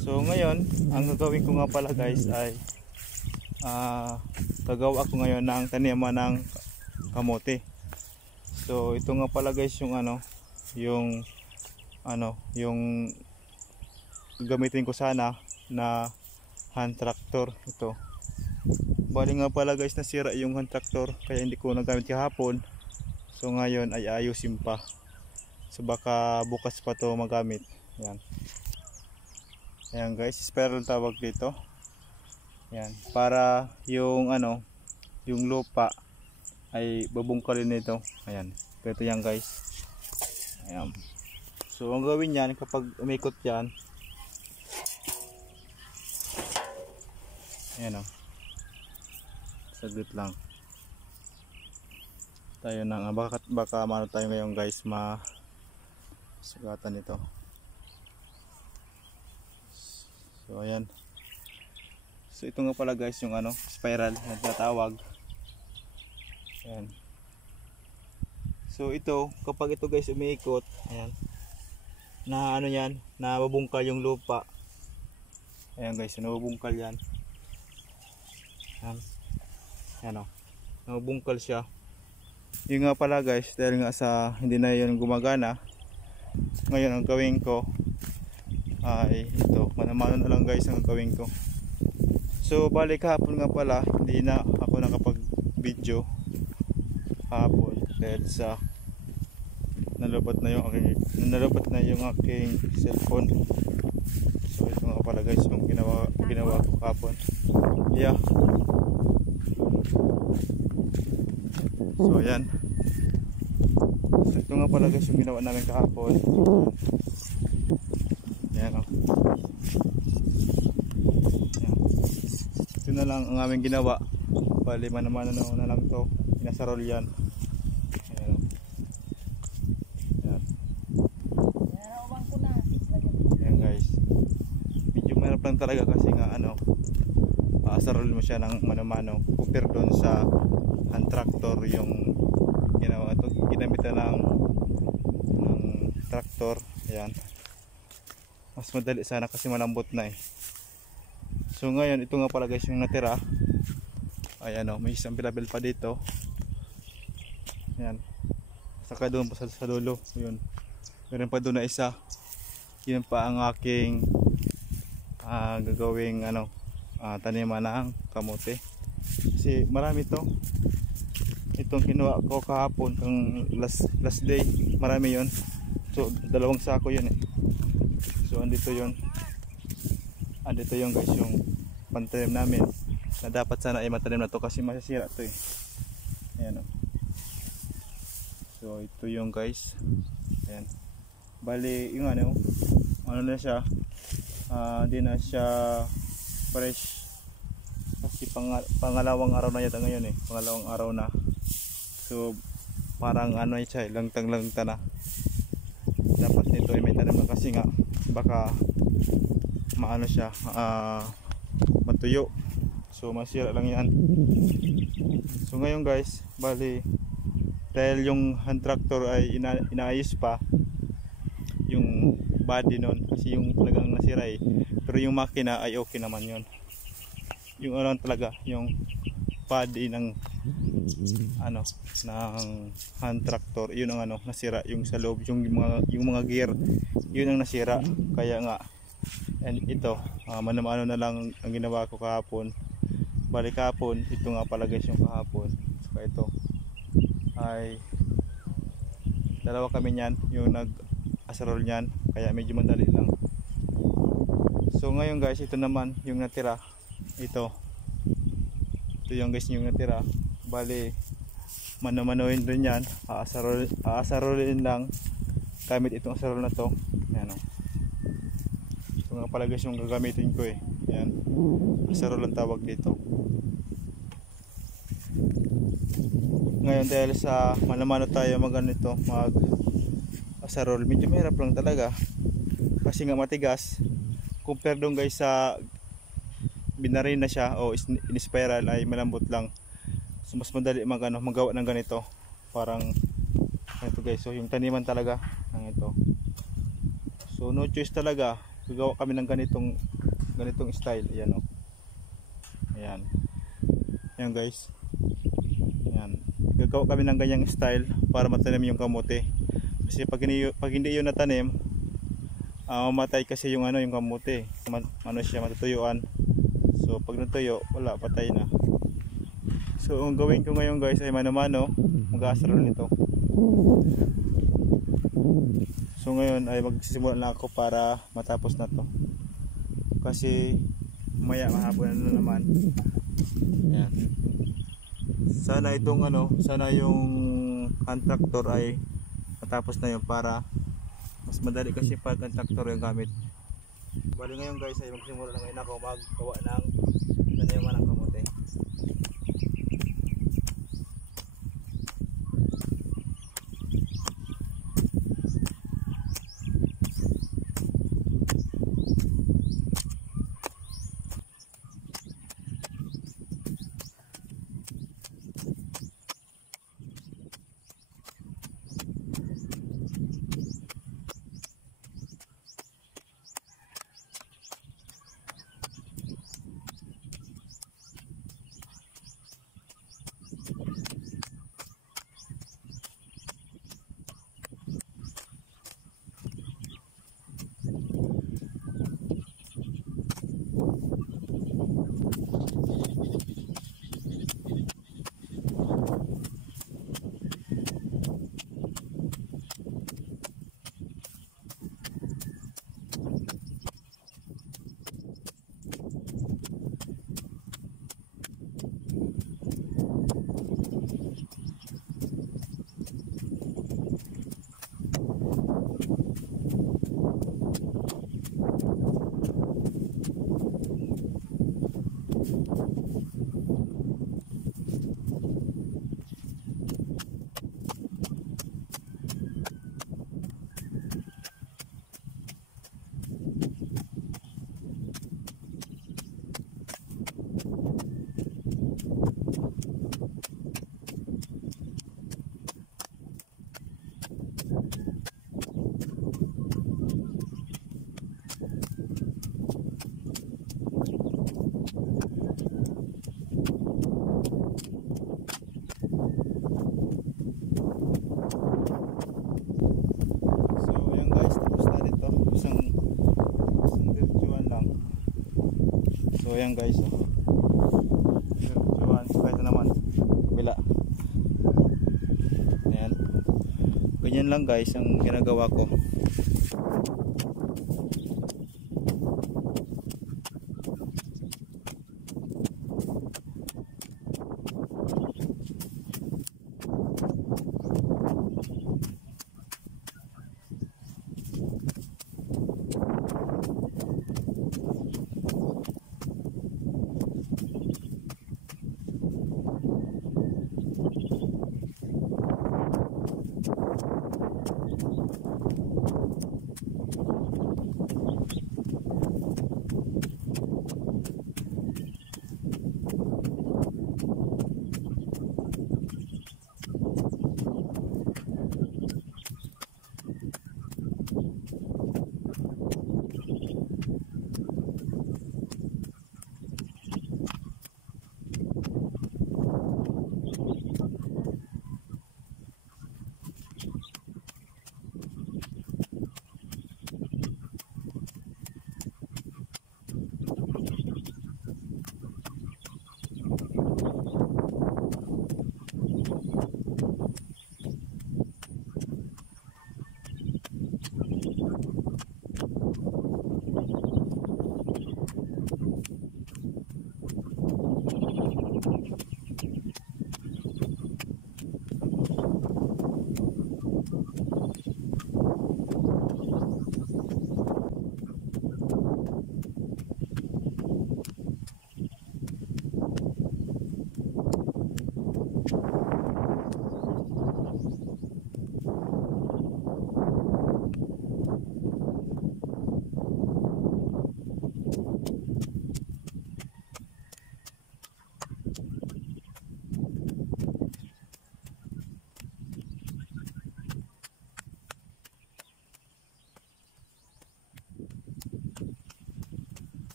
So ngayon, ang gagawin ko nga pala guys ay gagawa ako ngayon ng taniman ng kamote. So ito nga pala guys yung yung gamitin ko sana na hand tractor ito. Bali nga pala guys, nasira yung hand tractor kaya hindi ko nagamit kahapon. So ngayon ay ayusin pa. So baka bukas pa to magamit. Yan. Ayan guys, spiral tawag dito. Yan, para yung yung lupa ay babungkalin nito. Ayan, ito yan guys. Ayan. So ang gawin yan kapag umikot yan, ayan o, saglit lang tayo nang baka mano tayo ngayon guys masugatan ito. So ayan. So ito nga pala guys yung spiral na tinatawag. Ayan. So ito, kapag ito guys umiikot, ayan, na yan, nabubungkal yung lupa. Ayan guys, nabubungkal yan. Ayan. Ayan o, nabubungkal siya. Yung nga pala guys, dahil nga sa hindi na yun gumagana, ngayon ang gawin ko ay ito, mano-mano na lang guys ang gawin ko. So balik kahapon nga pala, hindi na ako nakapag video hapon dahil sa nalapat na yung aking cellphone. So ito nga pala guys yung ginawa ko kahapon. Yeah. So ayan. So ito nga pala guys yung ginawa namin kahapon. Ayan o. Ito na lang ang aming ginawa. Bali mano-mano na lang to. Pinasarol yan. Ayan. Ayan. Ayan guys. Medyo mahirap lang talaga kasi nga sarol mo siya ng mano-mano. Compare doon sa hand tractor yung ginawa ito. Ginamitan ng traktor. Ayan. Mas madali sana kasi malambot na eh. So ngayon ito nga pala guys yung natira. Ayan may isang bilabel pa dito. Ayan. Saka doon pa sa dulo. Yun. Meron pa doon na isa. Yun pa ang aking gagawing taniman ng kamote. Kasi marami to. Itong kinuha ko kahapon ang last day. Marami yun. So 2 sako yun eh. So andito yun. Andito yung guys yung pantanim namin na dapat sana ay matanim na to kasi masisira to eh. Ayan o. So ito yung guys. Ayan. Bali yung na siya, hindi na siya fresh kasi pangalawang araw na yata ngayon eh. Pangalawang araw na. So parang siya langtang-langta na. Dapat nito ay may tanim na kasi nga baka siya matuyo. So masira lang yan. So ngayon guys, bali dahil yung hand tractor ay inaayos pa yung body nun kasi yung talagang nasira eh. Pero yung makina ay okay naman yun. Yung talaga yung body ng ng hand tractor, yun ang nasira, yung sa loob, yung mga gear, yun ang nasira. Kaya nga ito, mano-mano na lang ang ginawa ko kahapon. Balik kahapon, ito nga pala guys yung kahapon. Saka ito ay dalawa kami niyan, yung nag-asarol niyan, kaya medyo madali lang. So ngayon guys, ito naman yung natira. Ito yung guys yung natira. Bali mano-manoin din yan, aasarolin lang gamit itong asarol na to. Ayan o. Ito nga pala guys yung gagamitin ko eh. Ayan. Asarol ang tawag dito. Ngayon dahil sa mano-mano tayo mag asarol, medyo mahirap lang talaga. Kasi nga matigas. Compare doon guys sa binarin na siya o in-spiral ay malambot lang. So mas madali magawa ng ganito. Parang ito guys. So yung taniman talaga ng ito. So no choice talaga. gagawa kami ng ganitong style. Ayan oh. Ayan. Ayan guys. Ayan. Gagawa kami ng ganyang style para matanim yung kamote. Kasi pag hindi yun natanim, mamatay kasi yung yung kamote. Siya matutuyuan. So pag natuyo, wala, patay na. So ang gawin ko ngayon guys ay mano-mano, mag-aasaro nito. So ngayon ay magsisimula na ako para matapos na to. Kasi maya mahapon na naman. Ayan. Sana itong sana yung hand tractor ay matapos na yun para mas madali kasi pag hand tractor yung gamit. Bali ngayon guys ay magsimula na ngayon ako maggawa ng taniman ng kamote. So ayan guys, kahit naman kabila. Ayan, ganyan lang guys ang ginagawa ko.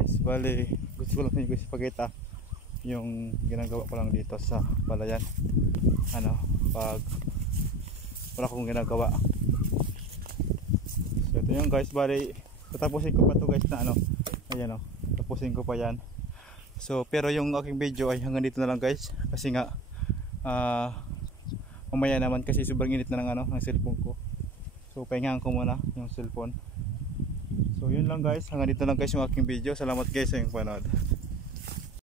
guys, bali gusto ko lang sa inyo guys ipakita yung ginagawa ko lang dito sa palayan. Ano, pag wala akong ginagawa. So ito yung guys, bali tatapusin ko pa to guys na ano, ayan o, tapusin ko pa yan. So pero yung aking video ay hanggang dito na lang guys, kasi nga mamaya naman kasi sobrang init na ng ano, ng cellphone ko. So pahingahan ko muna yung cellphone. So yun lang guys, hanggang dito lang guys yung aking video. Salamat guys sa inyong panood.